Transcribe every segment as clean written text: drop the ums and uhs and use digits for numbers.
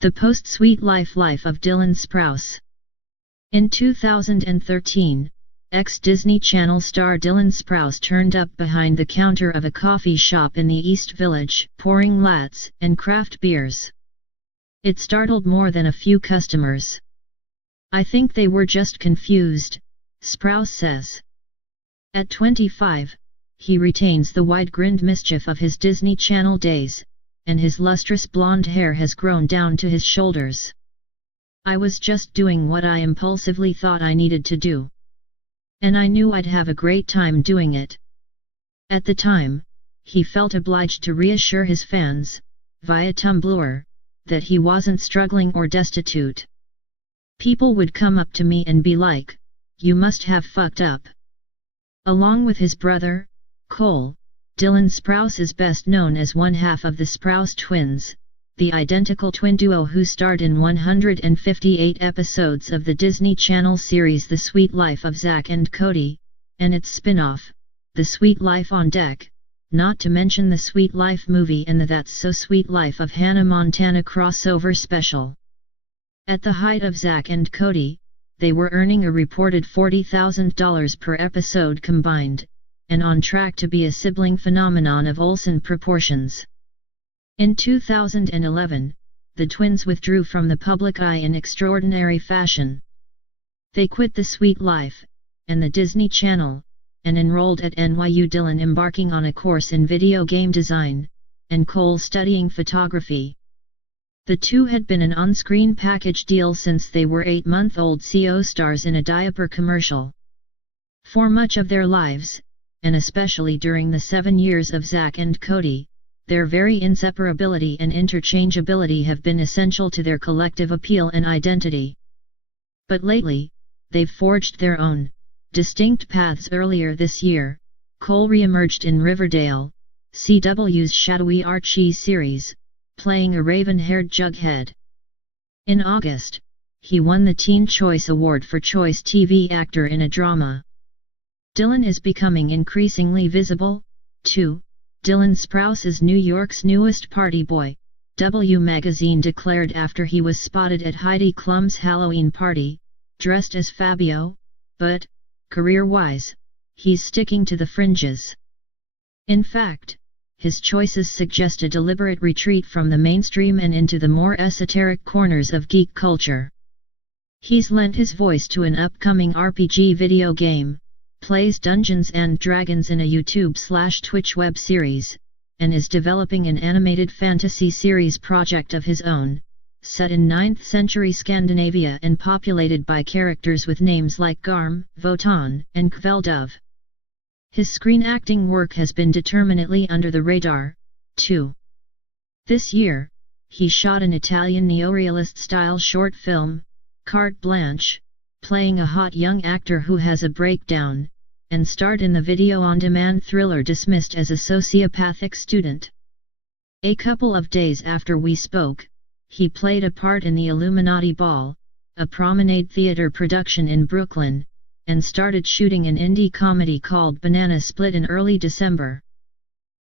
The Post-Sweet Life of Dylan Sprouse. In 2013, ex-Disney Channel star Dylan Sprouse turned up behind the counter of a coffee shop in the East Village, pouring lattes and craft beers. It startled more than a few customers. "I think they were just confused," Sprouse says. At 25, he retains the wide-grinned mischief of his Disney Channel days, and his lustrous blonde hair has grown down to his shoulders. "I was just doing what I impulsively thought I needed to do. And I knew I'd have a great time doing it." At the time, he felt obliged to reassure his fans, via Tumblr, that he wasn't struggling or destitute. "People would come up to me and be like, 'You must have fucked up.'" Along with his brother, Cole, Dylan Sprouse is best known as one half of the Sprouse twins, the identical twin duo who starred in 158 episodes of the Disney Channel series The Sweet Life of Zack and Cody, and its spin-off, The Sweet Life on Deck, not to mention the Sweet Life movie and the That's So Sweet Life of Hannah Montana crossover special. At the height of Zack and Cody, they were earning a reported $40,000 per episode combined, and on track to be a sibling phenomenon of Olsen proportions. In 2011, the twins withdrew from the public eye in extraordinary fashion. They quit The Sweet Life and the Disney Channel, and enrolled at NYU, Dylan embarking on a course in video game design, and Cole studying photography. The two had been an on-screen package deal since they were 8-month-old CO stars in a diaper commercial. For much of their lives, and especially during the 7 years of Zack and Cody, their very inseparability and interchangeability have been essential to their collective appeal and identity. But lately, they've forged their own, distinct paths. Earlier this year, Cole re-emerged in Riverdale, CW's shadowy Archie series, playing a raven-haired Jughead. In August, he won the Teen Choice Award for Choice TV Actor in a Drama. Dylan is becoming increasingly visible, too. Dylan Sprouse is New York's newest party boy, W Magazine declared after he was spotted at Heidi Klum's Halloween party, dressed as Fabio, but, career-wise, he's sticking to the fringes. In fact, his choices suggest a deliberate retreat from the mainstream and into the more esoteric corners of geek culture. He's lent his voice to an upcoming RPG video game, plays Dungeons & Dragons in a YouTube/Twitch web series, and is developing an animated fantasy series project of his own, set in 9th century Scandinavia and populated by characters with names like Garm, Votan, and Kveldov. His screen acting work has been determinately under the radar, too. This year, he shot an Italian neorealist-style short film, Carte Blanche, playing a hot young actor who has a breakdown, and starred in the video-on-demand thriller Dismissed as a sociopathic student. A couple of days after we spoke, he played a part in the Illuminati Ball, a Promenade Theater production in Brooklyn, and started shooting an indie comedy called Banana Split in early December.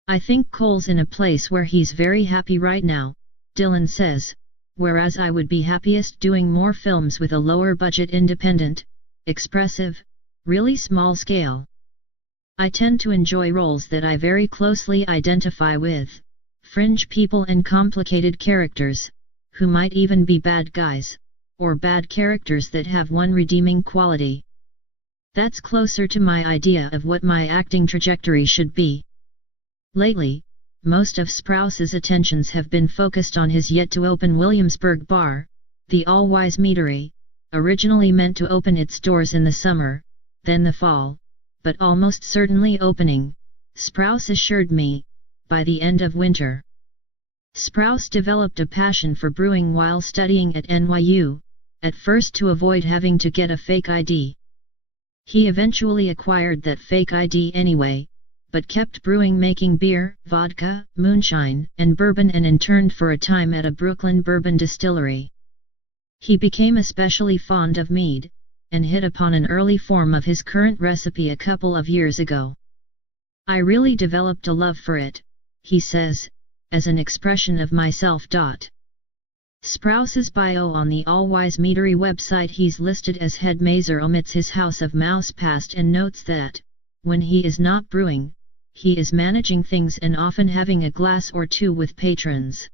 "I think Cole's in a place where he's very happy right now," Dylan says, "whereas I would be happiest doing more films with a lower-budget independent, expressive, really small scale. I tend to enjoy roles that I very closely identify with, fringe people and complicated characters, who might even be bad guys, or bad characters that have one redeeming quality. That's closer to my idea of what my acting trajectory should be." Lately, most of Sprouse's attentions have been focused on his yet-to-open Williamsburg bar, the All-Wise Meadery, originally meant to open its doors in the summer, then the fall, but almost certainly opening, Sprouse assured me, by the end of winter. Sprouse developed a passion for brewing while studying at NYU, at first to avoid having to get a fake ID. He eventually acquired that fake ID anyway, but kept brewing, making beer, vodka, moonshine, and bourbon, and interned for a time at a Brooklyn bourbon distillery. He became especially fond of mead, and hit upon an early form of his current recipe a couple of years ago. "I really developed a love for it," he says, "as an expression of myself." Sprouse's bio on the Allwise Meadery website, he's listed as head mazer, omits his House of Mouse past and notes that, when he is not brewing, he is managing things and often having a glass or two with patrons.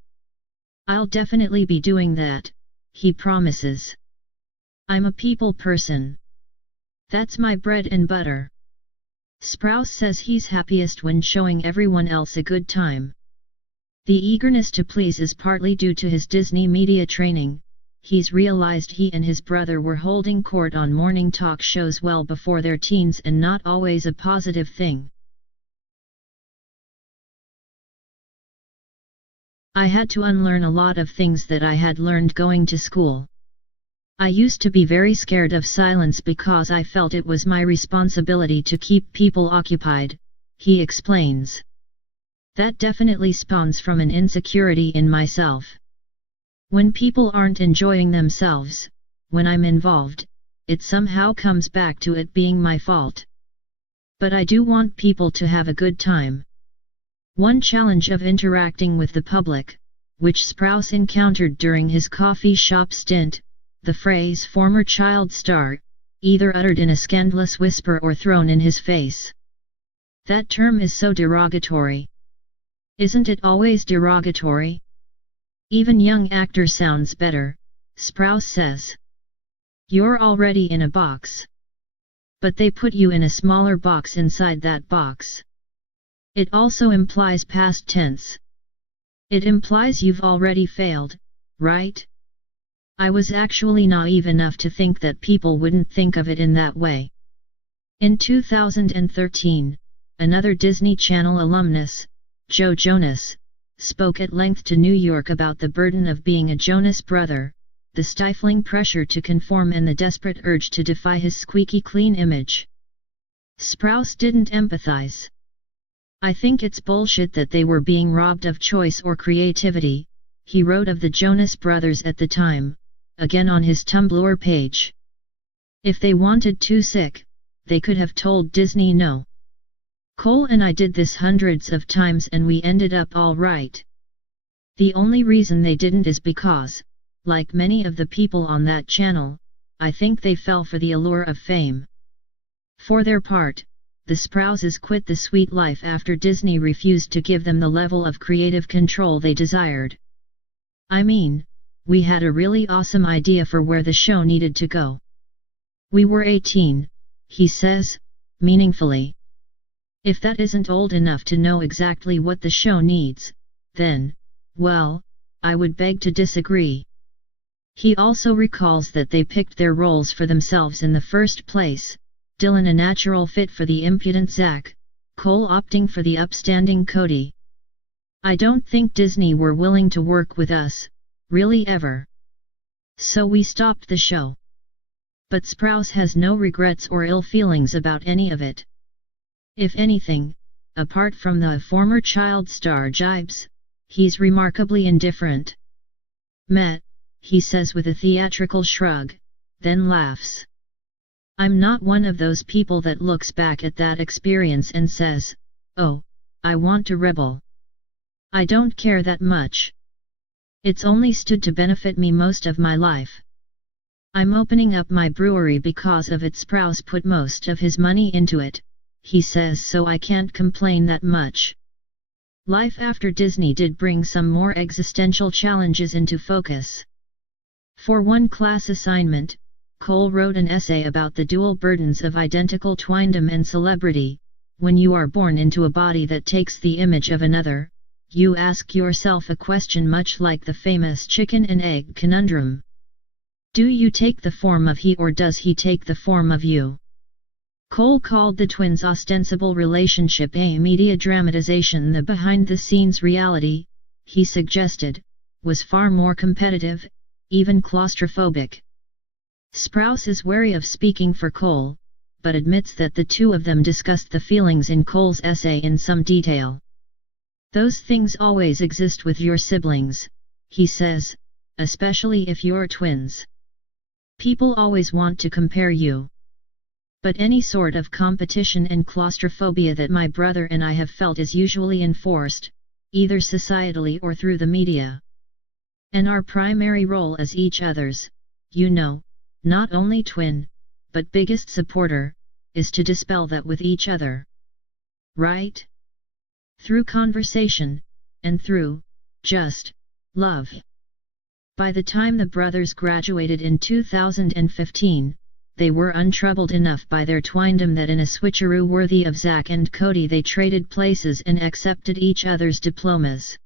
"I'll definitely be doing that," he promises. "I'm a people person. That's my bread and butter." Sprouse says he's happiest when showing everyone else a good time. The eagerness to please is partly due to his Disney media training. He's realized he and his brother were holding court on morning talk shows well before their teens, and not always a positive thing. "I had to unlearn a lot of things that I had learned going to school. I used to be very scared of silence because I felt it was my responsibility to keep people occupied," he explains. "That definitely spawns from an insecurity in myself. When people aren't enjoying themselves, when I'm involved, it somehow comes back to it being my fault. But I do want people to have a good time." One challenge of interacting with the public, which Sprouse encountered during his coffee shop stint, the phrase "former child star," either uttered in a scandalous whisper or thrown in his face. That term is so derogatory. Isn't it always derogatory? Even young actor sounds better, Sprouse says. You're already in a box. But they put you in a smaller box inside that box. It also implies past tense. It implies you've already failed, right? I was actually naive enough to think that people wouldn't think of it in that way. In 2013, another Disney Channel alumnus, Joe Jonas, spoke at length to New York about the burden of being a Jonas brother, the stifling pressure to conform and the desperate urge to defy his squeaky clean image. Sprouse didn't empathize. "I think it's bullshit that they were being robbed of choice or creativity," he wrote of the Jonas Brothers at the time, again on his Tumblr page. "If they wanted to sick, they could have told Disney no. Cole and I did this hundreds of times and we ended up all right. The only reason they didn't is because, like many of the people on that channel, I think they fell for the allure of fame." For their part, the Sprouses quit the sweet life after Disney refused to give them the level of creative control they desired. "I mean, we had a really awesome idea for where the show needed to go. We were 18, he says, meaningfully. If that isn't old enough to know exactly what the show needs, then, well, I would beg to disagree. He also recalls that they picked their roles for themselves in the first place, Dylan a natural fit for the impudent Zach, Cole opting for the upstanding Cody. "I don't think Disney were willing to work with us, really ever. So we stopped the show." But Sprouse has no regrets or ill feelings about any of it. If anything, apart from the former child star jibes, he's remarkably indifferent. "Meh," he says with a theatrical shrug, then laughs. "I'm not one of those people that looks back at that experience and says, 'Oh, I want to rebel.' I don't care that much. It's only stood to benefit me most of my life. I'm opening up my brewery because of it. Sprouse put most of his money into it," he says, "so I can't complain that much." Life after Disney did bring some more existential challenges into focus. For one class assignment, Cole wrote an essay about the dual burdens of identical twindom and celebrity. When you are born into a body that takes the image of another, you ask yourself a question much like the famous chicken and egg conundrum. Do you take the form of he or does he take the form of you? Cole called the twins' ostensible relationship a media dramatization. The behind-the-scenes reality, he suggested, was far more competitive, even claustrophobic. Sprouse is wary of speaking for Cole, but admits that the two of them discussed the feelings in Cole's essay in some detail. "Those things always exist with your siblings," he says, "especially if you're twins. People always want to compare you. But any sort of competition and claustrophobia that my brother and I have felt is usually enforced, either societally or through the media. And our primary role as each other's, you know, not only twin, but biggest supporter, is to dispel that with each other. Right? Through conversation, and through, just, love. By the time the brothers graduated in 2015, they were untroubled enough by their twindom that in a switcheroo worthy of Zack and Cody they traded places and accepted each other's diplomas.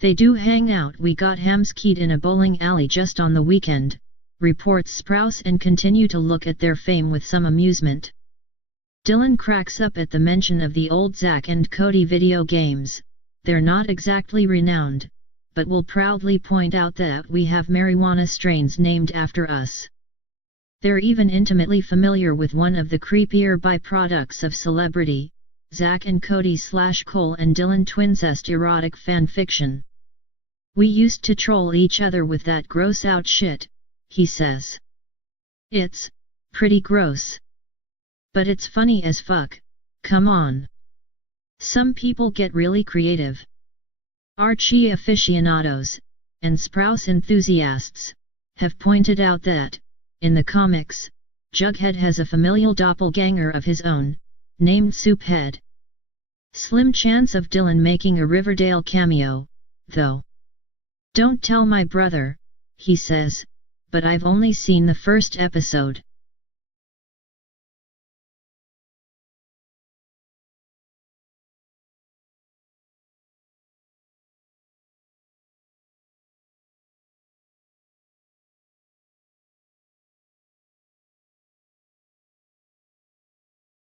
They do hang out. We got hamskied in a bowling alley just on the weekend, reports Sprouse, and continue to look at their fame with some amusement. Dylan cracks up at the mention of the old Zack and Cody video games. They're not exactly renowned, but will proudly point out that we have marijuana strains named after us. They're even intimately familiar with one of the creepier byproducts of celebrity, Zack and Cody / Cole and Dylan twincest erotic fanfiction. We used to troll each other with that gross out shit, he says. It's pretty gross. But it's funny as fuck, come on. Some people get really creative. Archie aficionados, and Sprouse enthusiasts, have pointed out that, in the comics, Jughead has a familial doppelganger of his own, named Souphead. Slim chance of Dylan making a Riverdale cameo, though. Don't tell my brother, he says, but I've only seen the first episode.